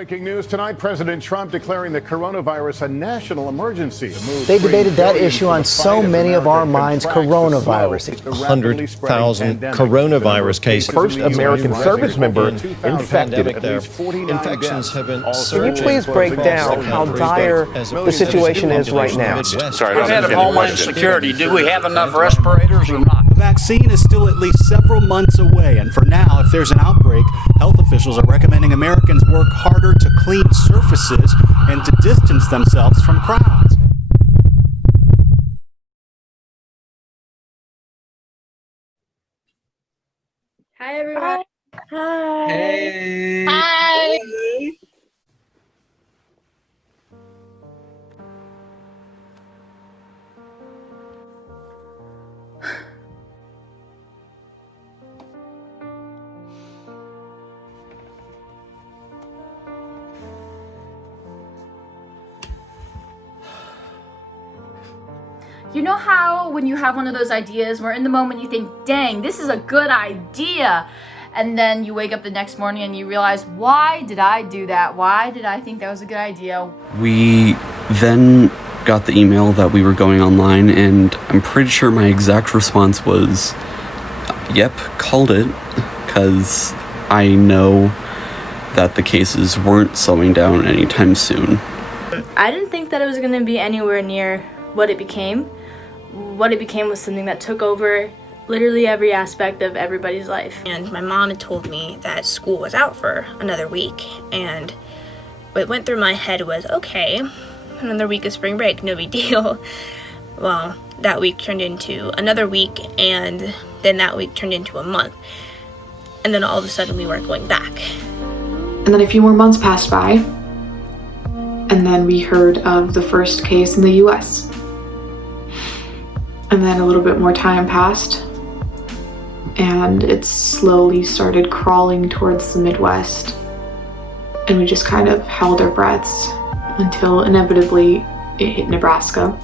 Breaking news tonight, President Trump declaring the coronavirus a national emergency. They debated that issue on so many of our minds, coronavirus. 100,000 coronavirus cases. First American service member infected. Infections have been Can surging. you please break down how dire the situation is right now? Sorry, head of Homeland Security, do we have enough respirators or not? The vaccine is still at least several months away, and for now, if there's an outbreak, health officials are recommending Americans work harder to clean surfaces and to distance themselves from crowds. Hi, everyone. Hi. Hey. Hi. You know how when you have one of those ideas where in the moment you think, dang, this is a good idea, and then you wake up the next morning and you realize, why did I do that? Why did I think that was a good idea? We then got the email that we were going online, and I'm pretty sure my exact response was, yep, called it, because I know that the cases weren't slowing down anytime soon. I didn't think that it was going to be anywhere near what it became. What it became was something that took over literally every aspect of everybody's life. And my mom had told me that school was out for another week, and what went through my head was, okay, another week of spring break, no big deal. Well, that week turned into another week, and then that week turned into a month. And then all of a sudden we weren't going back. And then a few more months passed by, and then we heard of the first case in the US. And then a little bit more time passed, and it slowly started crawling towards the Midwest. And we just kind of held our breaths until inevitably it hit Nebraska,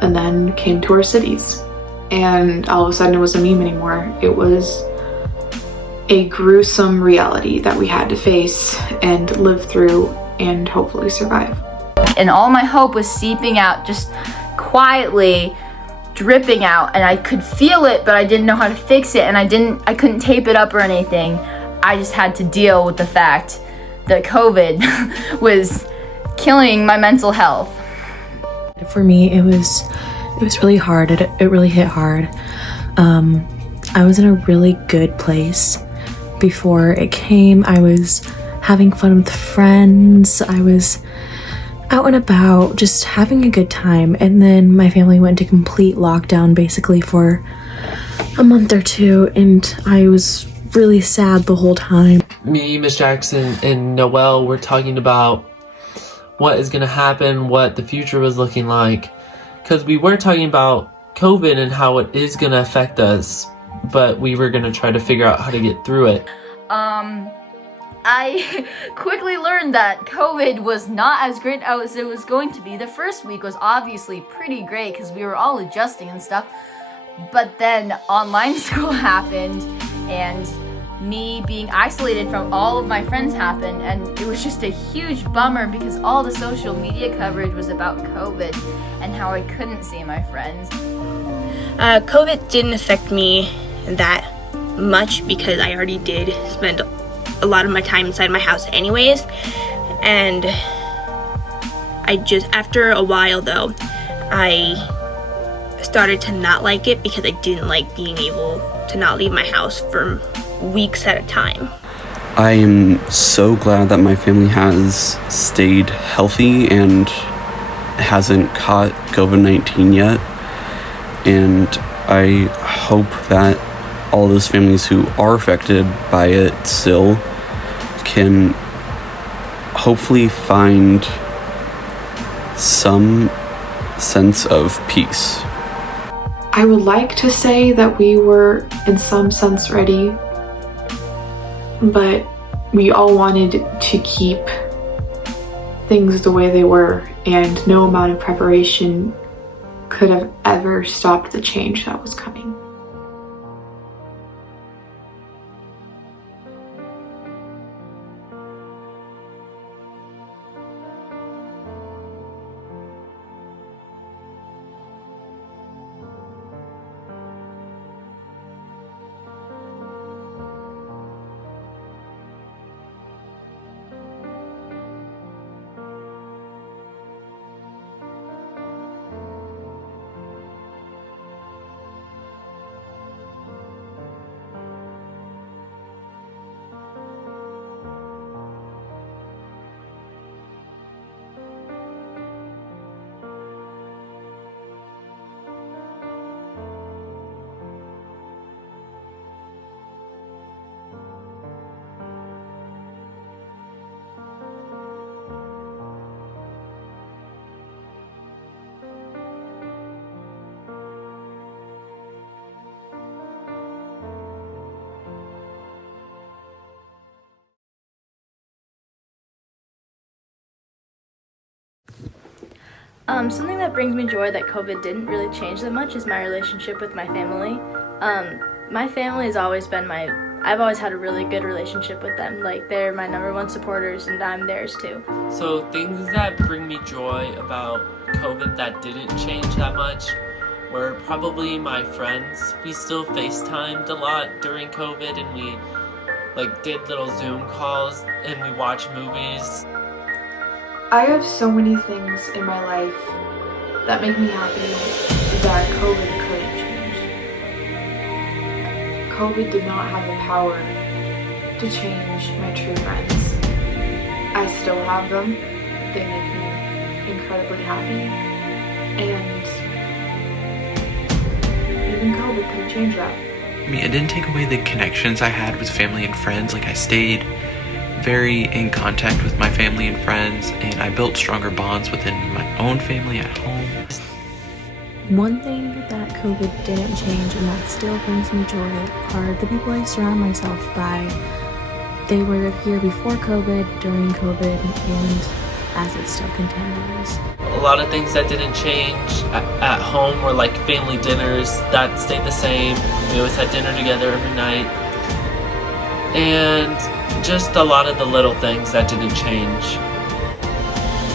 and then came to our cities. And all of a sudden it wasn't a meme anymore. It was a gruesome reality that we had to face and live through and hopefully survive. And all my hope was seeping out, just quietly dripping out, and I could feel it, but I didn't know how to fix it, and I couldn't tape it up or anything. I just had to deal with the fact that COVID was killing my mental health. For me, it was really hard. It really hit hard. I was in a really good place before it came. I was having fun with friends. I was out and about, just having a good time. And then my family went into complete lockdown basically for a month or two, and I was really sad the whole time. Me, Miss Jackson, and Noelle were talking about what is going to happen, what the future was looking like. Because we were talking about COVID and how it is going to affect us, but we were going to try to figure out how to get through it. I quickly learned that COVID was not as great as it was going to be. The first week was obviously pretty great because we were all adjusting and stuff. But then online school happened, and me being isolated from all of my friends happened, and it was just a huge bummer because all the social media coverage was about COVID and how I couldn't see my friends. COVID didn't affect me that much because I already did spend a lot of my time inside my house anyways, and after a while though, I started to not like it because I didn't like being able to not leave my house for weeks at a time. I am so glad that my family has stayed healthy and hasn't caught COVID-19 yet, and I hope that all those families who are affected by it still can hopefully find some sense of peace. I would like to say that we were in some sense ready, but we all wanted to keep things the way they were, and no amount of preparation could have ever stopped the change that was coming. Something that brings me joy that COVID didn't really change that much is my relationship with my family. My family has always been I've always had a really good relationship with them. Like, they're my #1 supporters and I'm theirs too. So things that bring me joy about COVID that didn't change that much were probably my friends. We still FaceTimed a lot during COVID, and we did little Zoom calls and we watched movies. I have so many things in my life that make me happy that COVID couldn't change. COVID did not have the power to change my true friends. I still have them. They make me incredibly happy. And even COVID couldn't change that. I mean, it didn't take away the connections I had with family and friends. Like, I stayed very in contact with my family and friends, and I built stronger bonds within my own family at home. One thing that COVID didn't change and that still brings me joy are the people I surround myself by. They were here before COVID, during COVID, and as it still continues. A lot of things that didn't change at home were like family dinners. That stayed the same. We always had dinner together every night. And just a lot of the little things that didn't change.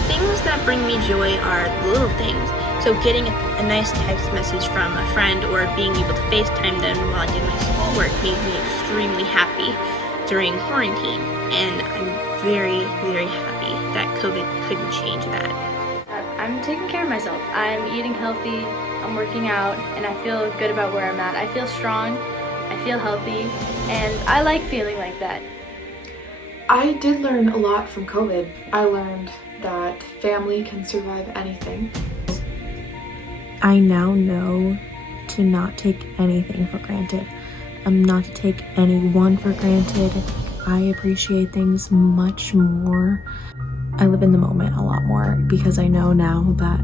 Things that bring me joy are little things. So getting a nice text message from a friend or being able to FaceTime them while I did my schoolwork made me extremely happy during quarantine. And I'm very, very happy that COVID couldn't change that. I'm taking care of myself. I'm eating healthy, I'm working out, and I feel good about where I'm at. I feel strong, I feel healthy, and I like feeling like that. I did learn a lot from COVID. I learned that family can survive anything. I now know to not take anything for granted. Not to take anyone for granted. I appreciate things much more. I live in the moment a lot more because I know now that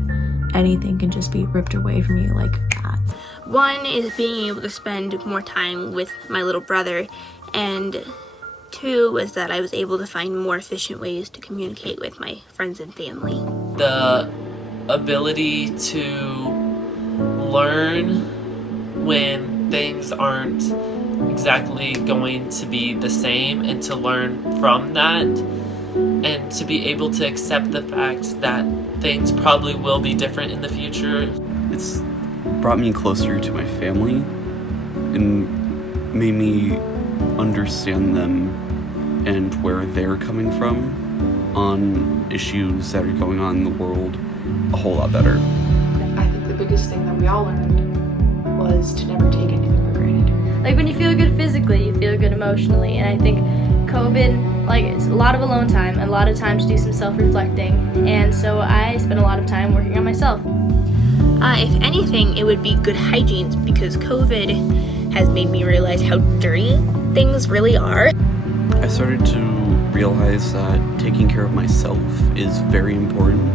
anything can just be ripped away from you like that. One is being able to spend more time with my little brother, and 2 was that I was able to find more efficient ways to communicate with my friends and family. The ability to learn when things aren't exactly going to be the same, and to learn from that, and to be able to accept the fact that things probably will be different in the future. It's brought me closer to my family and made me understand them and where they're coming from on issues that are going on in the world a whole lot better. I think the biggest thing that we all learned was to never take anything for granted. Like, when you feel good physically, you feel good emotionally, and I think COVID, it's a lot of alone time, and a lot of time to do some self-reflecting, and so I spent a lot of time working on myself. If anything, it would be good hygiene, because COVID has made me realize how dirty things really are. I started to realize that taking care of myself is very important.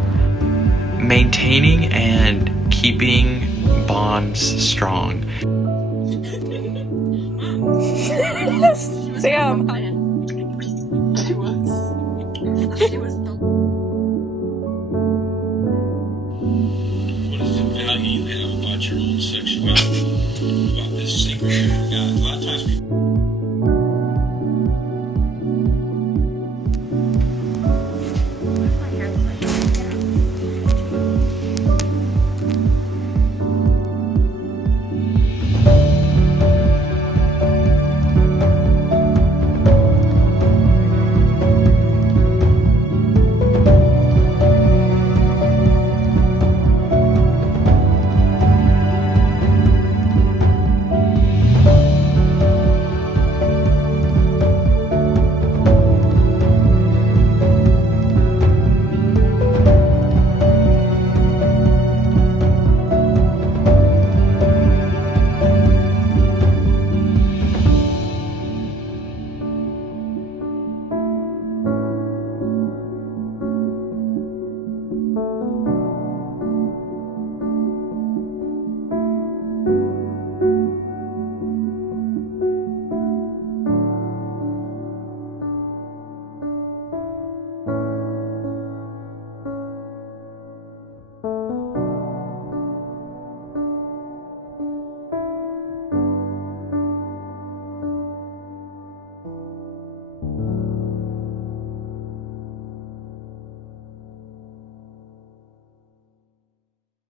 Maintaining and keeping bonds strong. Sam. What is the value you have about your own sexuality, about this sacred God?